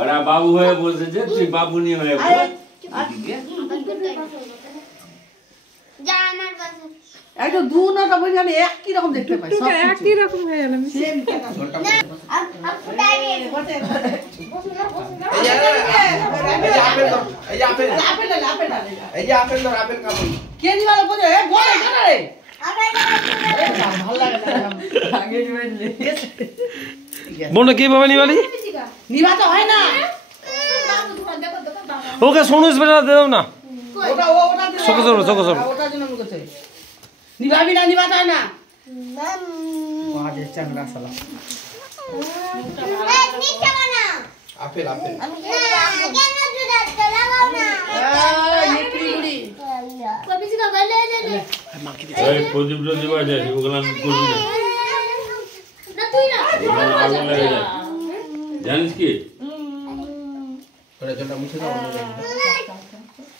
ওরা বাবু হয়ে বসেছে, তুই বাবুনি হয়ে বল। যা আমার কাছে একটু দু নটা বই আমি একই রকম দেখতে পাই, সব একই রকম হয়ে গেল। সেম কে নিবালে বোঝে এ বলে কেন রে ভালো লাগে না আগে বোন কিভাবে নিবালি? নিবা তো হয় না, ওকে সোনু স্প্রেটা দে দাও না। ওটা ওটা চোখে চড়ো, চোখে চড়ো। ওটার জন্য আমি করতে নিবাবি না, নিবা যায় না বাজে চাংড়া শালা। নিচে বানা আপেল আপেল কেন জুড়া লাগাও না নেকড়ি গুড়ি কবি কা গলে লে এই প্রদীপ প্রদীপ আছে, ওগুলা করবি না, না তুই না ওগুলা আগুন লেগে যায়। জানিস কি ওটা জলটা মুছে দাও।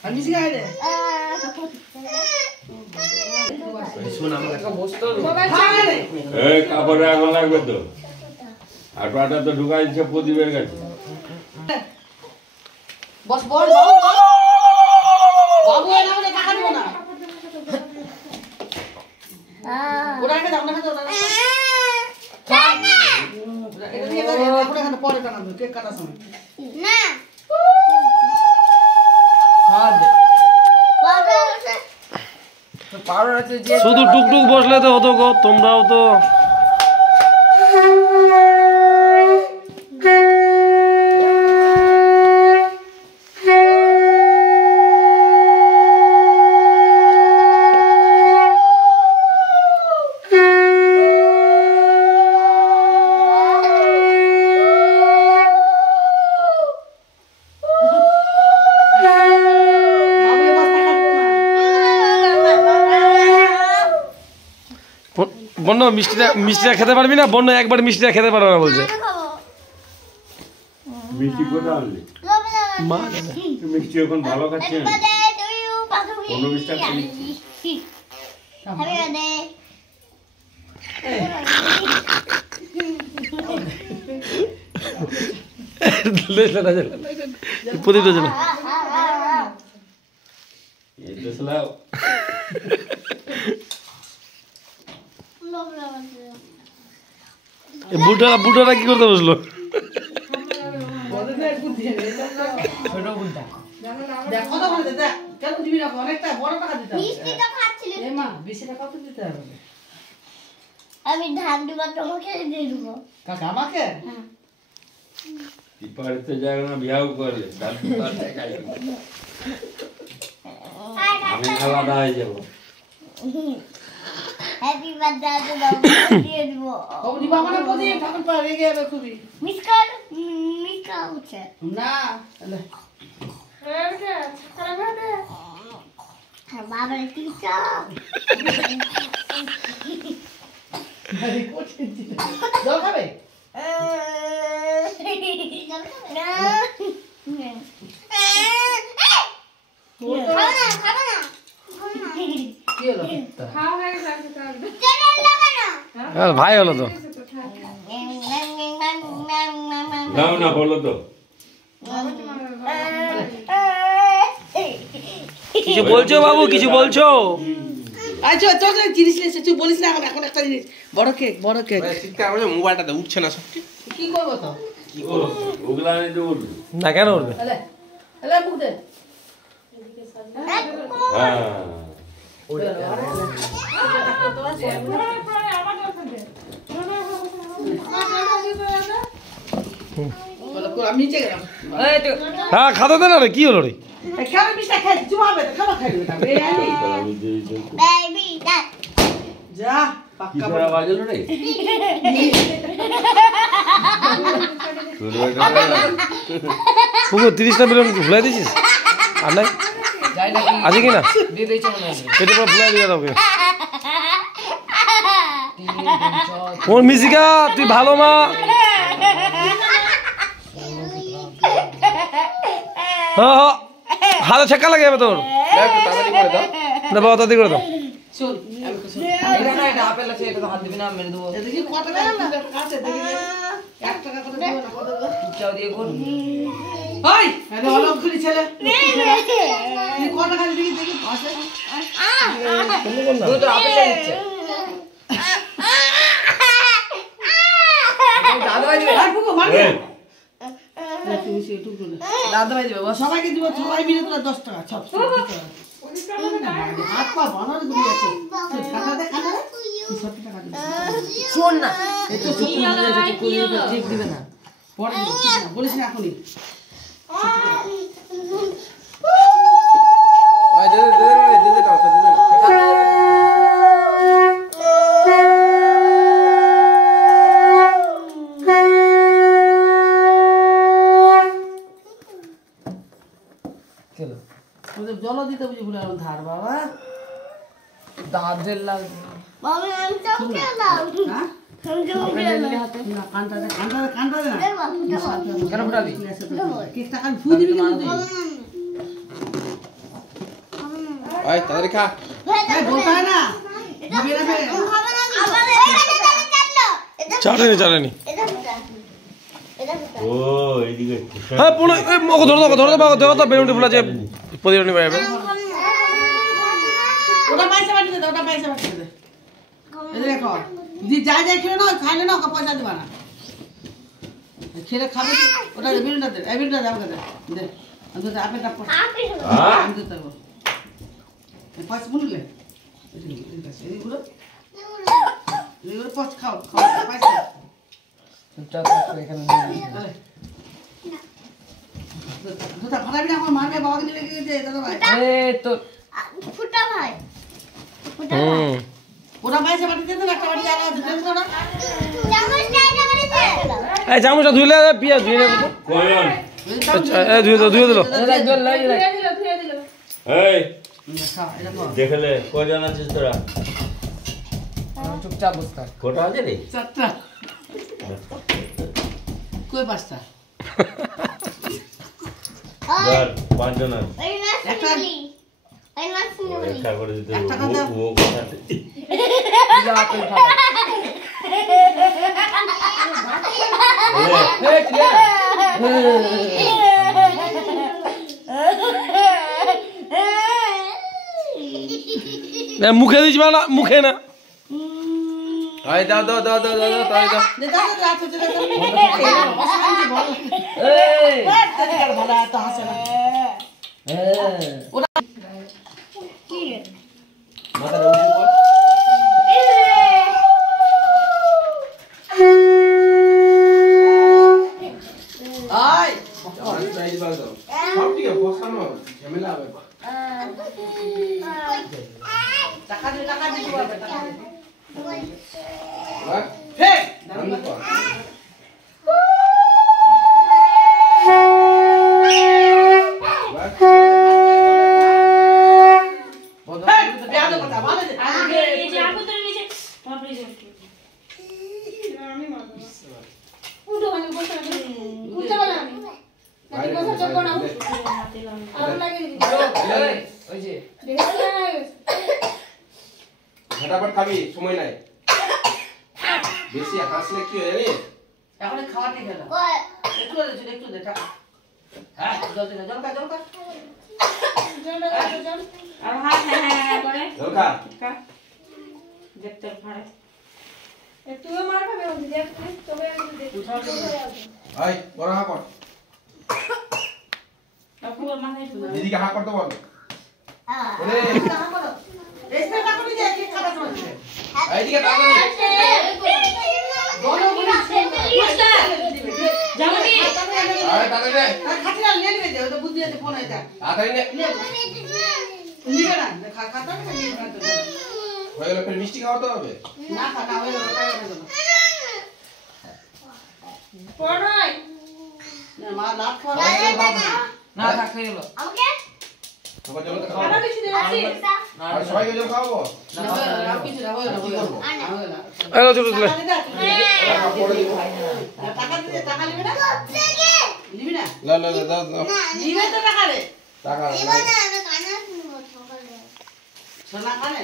আমি শিখাই দে শুন আমার একটা বসতো খায় রে এই কাপড়ে আগুন লাগবে তো, আর পাটা তো ঢুকাই দিচ্ছে প্রদীপের কাছে। বস বল বাবু বাবু এনা বলে টাকা দিব না, ওরা এখানে দাও না, খাও না এটা দিয়ে ওরা এখানে পরে টানা দেব কেক কাটার সময় না হাত দে পাউডার আছে যে শুধু টুকটুক বসলে তো হতো গো, তোমরাও তো বাবু এবার টাকা দিব না। বন্য মিষ্টিটা খেতে পারবি না? বন্য একবার মিষ্টিটা খেতে পারবে না বলছে। মিষ্টি কোথা আনলি? মা মিষ্টি এখন ভালো খাচ্ছেন, 15-20 টাকা নিচ্ছি। প্রদীপটা চলে এই তো সালাও বুটোরা কি করতে বসলো? ছোট গুলটা দেখ কত করে দে, দেখ কেন দিবি না, অনেকটা বড় টাকা দিতে হবে। মিষ্টি তো খাচ্ছিলি এ মা বেশি টাকা কত দিতে হবে? আমি ধান দিবা তোমাকে দিয়ে দেবো কাকা আমাকে ইপারেতে যায় না, বিয়াও করে দাদু পাতে খাই, আমি আলাদা হয়ে যাব। হ্যাপি বার্থডে টু দিয়ে দেবো কব দিবা মানে বদি ঠাকুর পা রেগে যাবে খুবই মিসকা হচ্ছে না তাহলে বাবার টিচা আরে কোথায় দিতে জল খাবে কি হলো খাওয়া হয়ে গেছে আর খেতে হবে হ্যাঁ ভাই হলো তো। দাও না বলো তো, কিছু বলছো বাবু, কিছু বলছো? আচ্ছা চল চল জিনিস নিয়েছে, তুই বলিস না এখন, এখন একটা জিনিস বড় কেক, বড় কেক চিৎকার করে মোবাইলটাতে উঠছে না সত্যি। কি করবো তো কি করো ওগুলা নিয়ে তো বলবি। না কেন উঠবে? এলে এলে মুখ দে হ্যাঁ বলো আমি নিচে গেলাম হ্যাঁ খাতে দে না রে, কি হলো রে? কেন মিষ্টি খাই চুমাবে তো খাবার খাইবে না এই আনি বেবি দ্যাট যা কি পাক্কা করে বাজলো রে? পুকুর 30টা বেলুন ভুলাই দিছিস? আর নাই যাই নাকি আছে কি না? দিয়ে দিয়েছে মনে হয়। পেটে পর ভুলাই দিয়ে তোকে। 3 ওর মিশিকা তুই ভালো মা। হ্যাঁ হাতে ছেক্কা লাগে যাবে তোর। তাড়াতাড়ি করে দাও। না বাবা তাড়াতাড়ি করে দাও। শুন আমি কিছু এটা না, এটা আপেল আছে, এটা তো হাত দিবি না, মেরে দেবো। দেখি কত টাকা কাছে দেখি 1 টাকা করে দিও না কত চাও দিয়ে কর ওই এটা অলক্ষণী ছেলে তুই কত টাকা দিবি দেখি পাশে তুই তো আপেলটা দিচ্ছে দাদা ভাই দিবে আর বুকো মার দে এই, তুমি সে টুকরো না দাদা ভাই দিবে বস সবাইকে দিব সবাই মিলে তোরা 10 টাকা সব হাত পা বানার গুলি আছে খানা দে তুই 70 টাকা দিবি শোন না এই তো সত্যি বলে যাচ্ছে কোন ঠিক দিবে না পরে দিবি, বলিস না এখনই ভাই দে টাকা দে চলো ওদের জল দিতে বুঝি ভুলে গেলাম ধার বাবা দাঁতের লাগবে মামি আমি চোখ খেলাম হ্যাঁ আমি চোখ খেলাম না কানটা দে না কেন ফুটালি কেক টাকা ফুই দিবি কেন তুই ভাই তাড়াতাড়ি খা এই বলতে হয় না দিবি না বে চাটেনি ও এইদিকে হ্যাঁ পুরো ওকে ধরে দাও দেখো তো বেলুনটি ফুলা যে প্রদীপ নিবে ওটা পয়সা বাটি দে ওটা পয়সা বাটি দে এই দেখো দি যাই খেলে না খাইলে না ওকে পয়সা দিবা না খেলে খাবে ওটা বিলটা দে এই বিলটা দাও দে দে আমি তো আপে টাপ হ্যাঁ আমি তো দেবো পয়সা বললে এইগুলো পয়সা খাও পয়সা চুপচাপ থাকো এখানে দুটা ফাটাবি না আমার মারবে বাবাকে দিলে কি যে দাদা ভাই এই তো ফুটা ভাই হুম ওটা পয়সা বাটি দে একটা বাটি আর দুটো না চামচ চাই না মানে এই চামচটা ধুইলে পিয়া ধুইলে কয়জন এই ধুয়ে দিল জল লাই লাই ধুয়ে দিল এই এটা কর দেখলে কয়জন আছিস তোরা চুপচাপ বস থাক কটা আছে রে চারটা কই পাঁচটা ধর 5 জন আছে ওই না সিঙ্গলি ওই না সিঙ্গলি একটা করে দিতে একটা হবে। কথা- ও কোথাতে যা আপেল ফাটা এই ক্লিয়ার মুখে দিস না মুখে না আই দাও তাই দাও দে দাও রাত হচ্ছে দেখো এই ভালো এত হাসে না মাথাটা উঁচু কর আয় প্রাইজ বাল দাও সব ঠিক আছে বসানো ঝামেলা হবে টাকা দে টাকা দিতে পারবে টাকা দে বাহ হে আমি কর বেয়াদ কথা ভালো দে আমি মারবো উঠো মানে বসে উঠতে পারলাম আমি নাকি বসে চোখ না আরাম লাগে দিদি ওই যে দেখে না ঝটাপট খাবি সময় নাই বেশি হাসলে কি হয় জানিস এখন খাওয়া ঠিক না একটু দে টাকা হ্যাঁ জল দে জল কা আর হাত হ্যাঁ করে জল খা দেখতে ফাড়ে তুইও মার খাবে ওই দেখ তবে দেখ আই বড় হা কর পুরো মাথায় দিদিকে হা করতে বল ওরে এসে টাকা নিয়ে কি খাবার চলছে এইদিকে টাকা নে জামাটি আরে টাকা নে খাতি না নিয়ে নিবে ওটা বুদ্ধি আছে ফোন এটা তাড়াতাড়ি নে নিবে না খাতা না নিবে না তো হয়ে গেল ফের মিষ্টি খাওয়াতে হবে না খাতা হয়ে গেল টাকা দেবো পড়াই না মা লাভ খাওয়া না থাক হয়ে গেল আমাকে সবার জন্য তো আরো খাওয়াবো কিছু দিচ্ছি আর সবাইকে জন্য খাওয়াবো না কিছু না হয়ে গেল এই ছোট তুলে টাকা পরে দিব টাকা দিতে টাকা নিবে না নিবি না লা লা লা দাও দাও নিবে তো টাকা রে টাকা সোনা কানে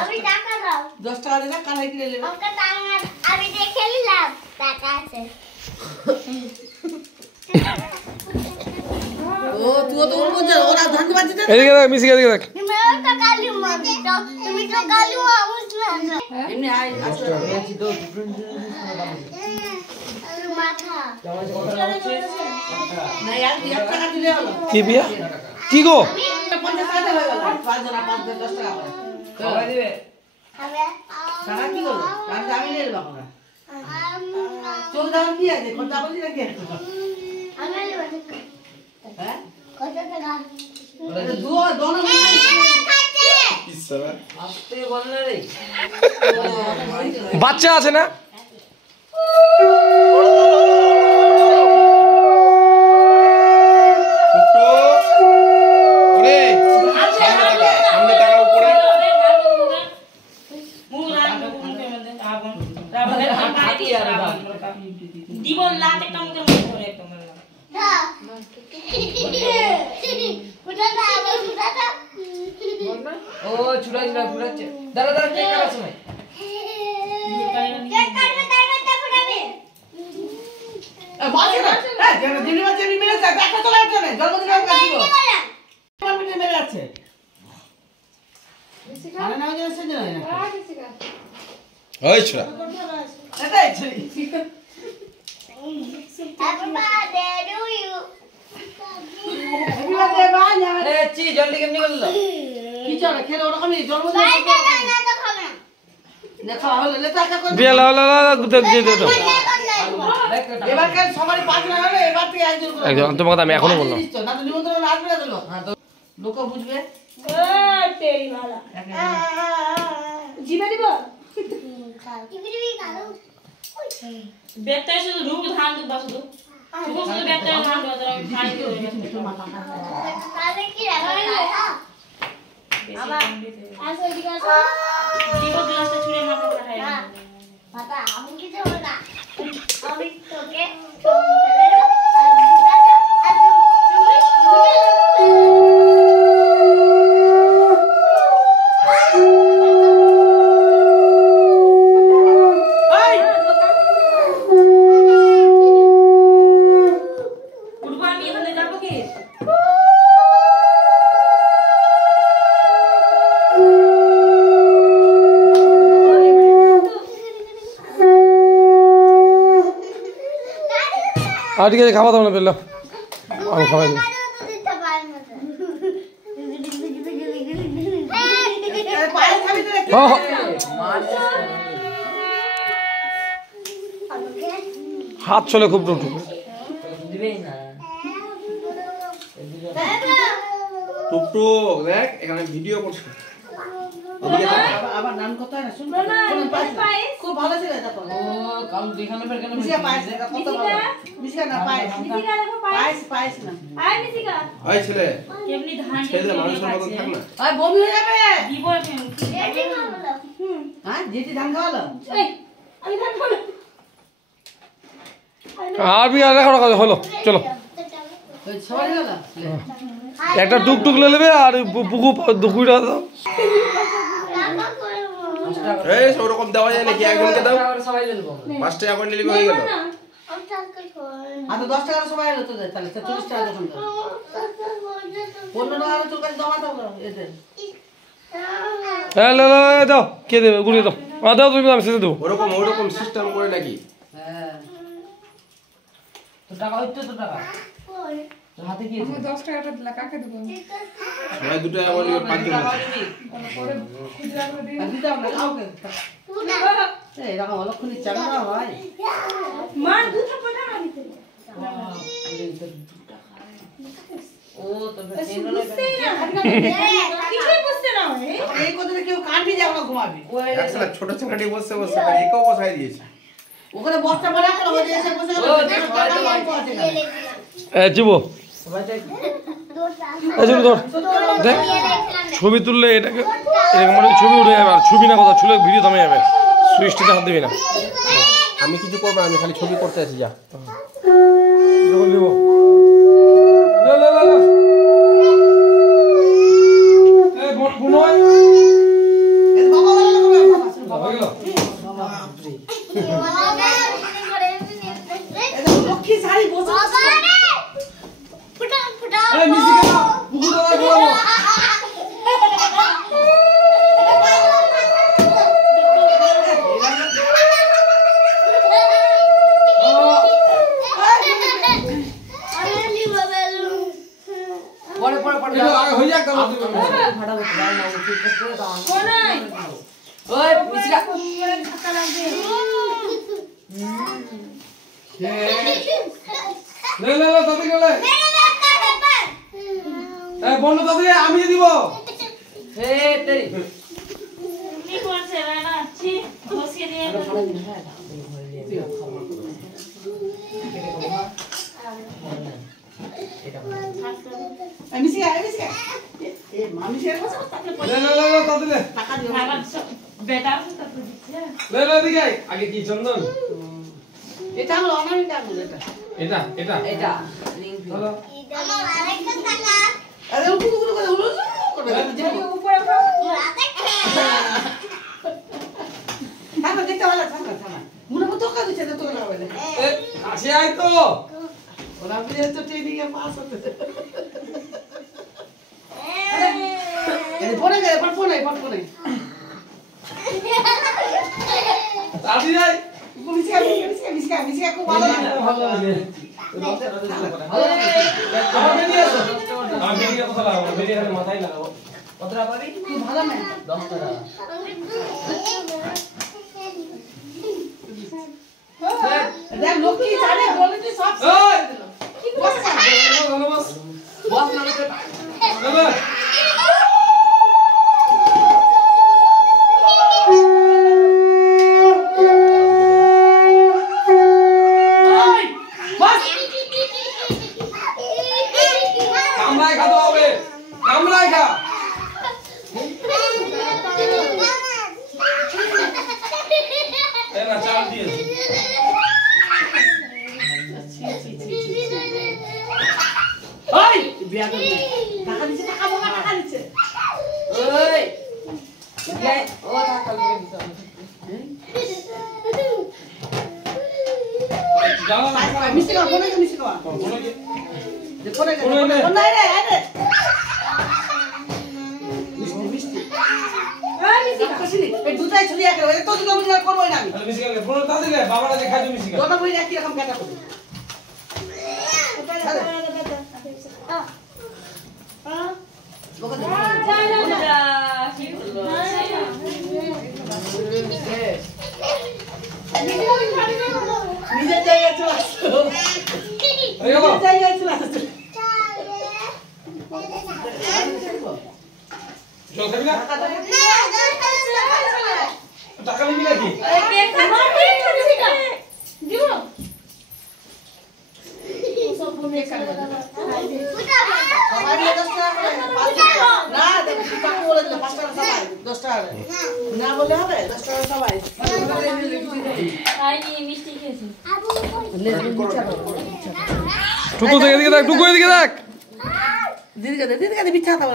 আমি টাকা দাও 10 টাকা দিলে কানে কিনে নেবে আমাকে টাকা আমি দেখে নিলাম আছে ও তুই তো উল্টো যা ওরা ধান বাজি দে এদিকে দেখ মিশিয়ে এদিকে দেখ তুমি তো কালি মাটি তো তুমি তো কালি আউস না এমনি আই আসো মাথা না यार 1 টাকা দিলে হলো কি বিয়া কি গো 50 টাকা হয়ে গেল 5 জন 5 10 টাকা করে সবাই দিবে হবে টাকা কি হলো টাকা আমি নিয়ে নেব আমরা চোখ দাম কি আছে কোনটা বলি নাকি আমি নেব হ্যাঁ কত টাকা ওরে দোনো আস্তে বল না রে বাচ্চা আছে না সামনে টাকা উপরে জীবন লাতে কাম করে ধরে তোমার না পুরা দাও পুরা দাও ও ছুড়া ছুড়া ফুরাচ্ছে দাঁড়া দাঁড়া কেক কাটার সময় কেক কাটবে তারপর ফুটাবে বাজে না হ্যাঁ দিদি বাজে আমি মেরে যা দেখা চলে আসছে না জন্মদিন আমি কাটিব আমার মিটে মেরে যাচ্ছে আরে না যে সেজে না ওই ছোড়া এটাই ছিল Happy birthday to you. Happy birthday বাবা এ চি জলদি কেমনি করলো কি চলে খেলে ওরকমই জন্মদিন Birthday না তো খাবে না। দেখা হলো লে টাকা করে বিয়া লা লা লা দিয়ে দে তো দেখ কাটা এবার কাল সবারই 5 না হলে এবার থেকে আয়োজন করব একদম তোমার কথা আমি এখনো বললাম না তো নিমন্ত্রণ আসবে না দিলো হ্যাঁ তো লোক বুঝবে তেরি वाला জিবে দিব ইবিবি কালো। বেতে শুধু রূপ ধান দুবা শুধু শুধু শুধু বেতে ধান দুবা তোরা খাই দিও কালে কি রাখা? আসো এদিকে আসো জীবন গ্লাসটা ছুঁড়ে মাথা পাঠাই না। বাবা আমি কিছু বলবো না। আমি তোকে চোখ ফেলে দেবো। আর দুটা আর উঠবো আমি এখানে যাবো কি আর ঠিক আছে খাওয়া দাও না পেলাম আমি খাওয়াই দিই দিতে পারি না তো। পায়ে খাবি তো হ্যাঁ হ্যাঁ হাত চলে খুব টুকটু দিবেই না টুকটুক দেখ এখানে ভিডিও করছে এদিকে দেখ। আবার নাম কথা না শুন পায়েস খুব ভালো ছিল দেখো ও কাল দেখানো বের কেন মিশিয়া পায়েস কত ভালো মিশিয়া না পায়েস মিশিকা দেখো পায়েস পায়েস না আয় মিশিকা ওই ছেলে কেমনি ধান ছেলে মানুষের মতো থাক না আয় বমি হয়ে যাবে দিব কেন এটাই ভালো। হ্যাঁ যেটি ধান খাওয়ালো এই আমি ধান খাবো আর বিয়া রাখো রাখো হলো চলো ওই সবাই গেল একটা টুকটুক লে নেবে আর পুকু দুকুইটা দাও এই সব রকম দেওয়া যায় নাকি একজনকে দাও সবাই লইবো 5 টাকা করে নিলে হয়ে গেল আর তো 10 টাকা সবাই এলো তো তাহলে 40 টাকা তখন 15 টাকা তোর কাছে জমা দাও এতে হ্যাঁ লো লো দাও কে দেবে গুড়িয়ে দাও দাও তুমি আমি শেষে দেবো ওরকম সিস্টেম করে নাকি হ্যাঁ তো টাকা হইতো তো টাকা তোর হাতে কি আছে 10 টাকাটা দিলা কাকে দেব সবাই দুটো আবার নিয়ে 5 জন আছে আর দিতে হবে না কাউকে এই রকম অলক্ষণী চাকা না ভাই মার দুধ পাঠা না দিতে ও তো চেন না কিছু বুঝতে না হয় এই কথাটা কেউ কাটবি যাও না ঘুমাবি একসাথে ছোট চাকাটি বসে একেও বসাই দিয়েছে ওখানে বস্তা ভরা করে হয়ে এসে বসে চুবো সবাই চাই চুবো ধর দেখ ছবি তুললে এটাকে এরকম মানে ছবি উঠে যাবে আর ছবি না কথা ছুলে ভিডিও থামে যাবে সুইচটিতে হাত দিবি না আমি কিছু করবো না, আমি খালি ছবি করতে আছি যা যখন দেবো লে লে লে লে এই বুনয় এই বাবা বলে হয়ে গেল ওই মিশিকা লে লে লে তাতে গেলে এই বন্ধ তাতে আমি দিব এ তেরি কি করছে না ছি বসিয়ে দিয়ে মিশিকা এ মামি শেয়ার করছে তাকে লে লে লে তাতে লে টাকা দিও খাবার বেটা তো দিচ্ছে লে লে দিকে আগে কি চন্দন এটা হলো অনামিকা গুলো এটা এটা এটা লিংক চলো আমার আরেকটা টাকা আরে উঠু করে উড়ু করে উপরে থাকা দেখতে ভালো থাকা মনে মতো কাজ দিচ্ছে তো না বলে এ আসি আই তো ওরা বিয়ে তো ট্রেনিং এ পাস হতে এই পড়ে গেলে পড় আসি যাই মিশিকা খুব ভালো লাগে ভালো লাগে আমি বেরিয়ে কথা লাগাবো বেরিয়ে হলে মাথায় লাগাবো কতটা পাবি খুব ভালো না 10 টাকা দেখ লোক কি জানে বলে তুই সব এই বস বস না লোকে চলো কামরায় খাতে হবে কামরায় খা এনা চাল দিয়েছি ওই বিয়া করে টাকা দিচ্ছে ওই এই ও টাকা লগে দিতে যাও মিশিকা ফোনে বলো কি যে ফোনে ফোনে নাই রে আরে মিষ্টি কইছিলি এই দুটাই ছুরিয়া করে তো দুটো মিনিট করবই না আমি তাহলে মিশিয়ে ফোন তা দিলে বাবারা যে খাইছো মিশিয়ে দুটো মিনিট কি রকম কাটা করব কি বলবো নিজের জায়গায় চলে আসো এই গো নিজের জায়গায় চলে আসো চল খাবি না টাকা নিবি নাকি সবাই মিলে 10 টাকা করে না দেখো টাকা বলে দিলে 5 টাকা সবাই 10 টাকা না বলে হবে 10 টাকা সবাই খাইনি মিষ্টি খেয়েছি টুকু থেকে দিকে দেখ টুকু এদিকে দেখ দিদিকে বিচ্ছা দাও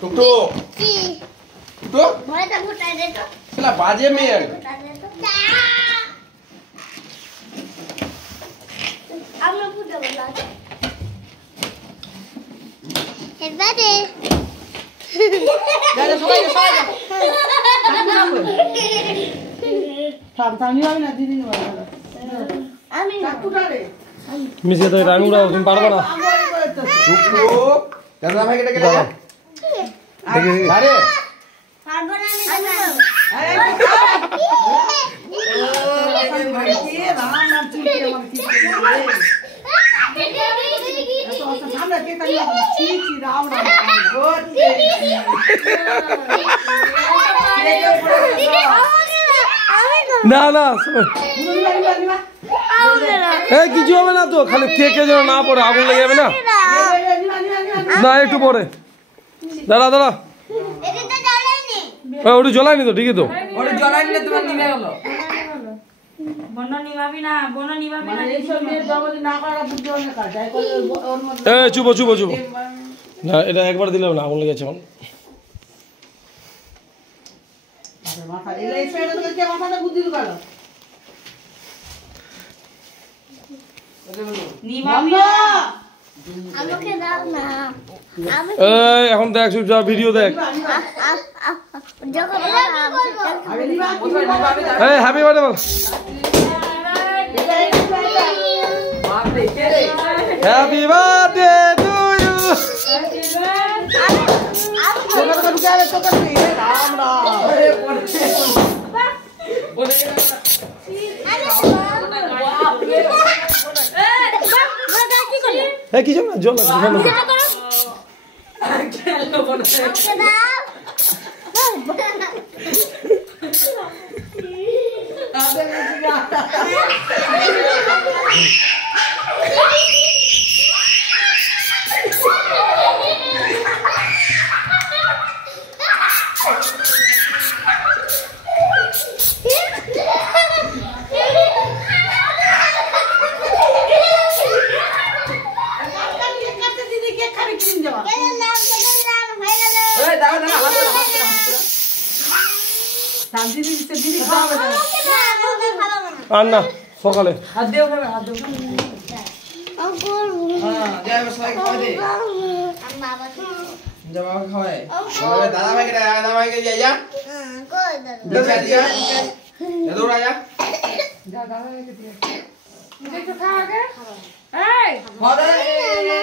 টুকটুক কি টুকটুক ভয়টা ফুটাই দে তো শালা বাজে মেয়ে ফুটাই দে তো আমরা ফুটাবো না এবারে গালে সবাই থাম নিও না দিদি নিও আমি কাকুটা রে মিশিয়ে তো এটা আমি উড়াবো তুমি পারবে না টুকটুক দাদা ভাই কেটে কেটে আরে পারবো না আমি দেখাবো কি রাম নাম চুলকে আমার কি আমরা কে তাই চি রাম গুড না না এই কিছু হবে না তো খালি কেকে যেন না পড়ে আগুন লেগে যাবে না না একটু পরে দাঁড়া দাঁড়া এদিকে জ্বালাইনি ওটা জ্বলায়নি তো ঠিকই তো ওরে জলাই নিলে তোমার নিভে গেল বন্য নিবাবি না বন্য নিবাবি না মানে এই সব মেয়ের জন্মদিন না করা বুদ্ধি অনেক কাজ যাই করে ওর মধ্যে চুপো চুপো চুপো না এটা একবার দিলে না আগুন লেগেছে এখন মাথা এলে এই সাইডে তো কে মাথাটা বুদ্ধি ঢুকালো নিবাবি বন্ধ আমাকে দাও না আমি এই এখন দেখ চুপচাপ ভিডিও দেখ যখন আগে নিবা এই হ্যাপি বার্থডে বল বাপ রে কে রে হ্যাপি বার্থডে টু ইউ আমি যাবে তো করবি রাম রাম হ্যাঁ কিছু না জল আছে দিদি কে খাবে কিনে যাওয়া শান্তি দিদি দিদি খাওয়াবে না আর না সকালে হাত দেও খাবে হাত দেও হ্যাঁ যাই সবাই খাওয়া দে যা বাবা খাওয়ায় दादा भाई के दादा भाई के जा जा दिया जा दौड़ा जा খাওয়া দে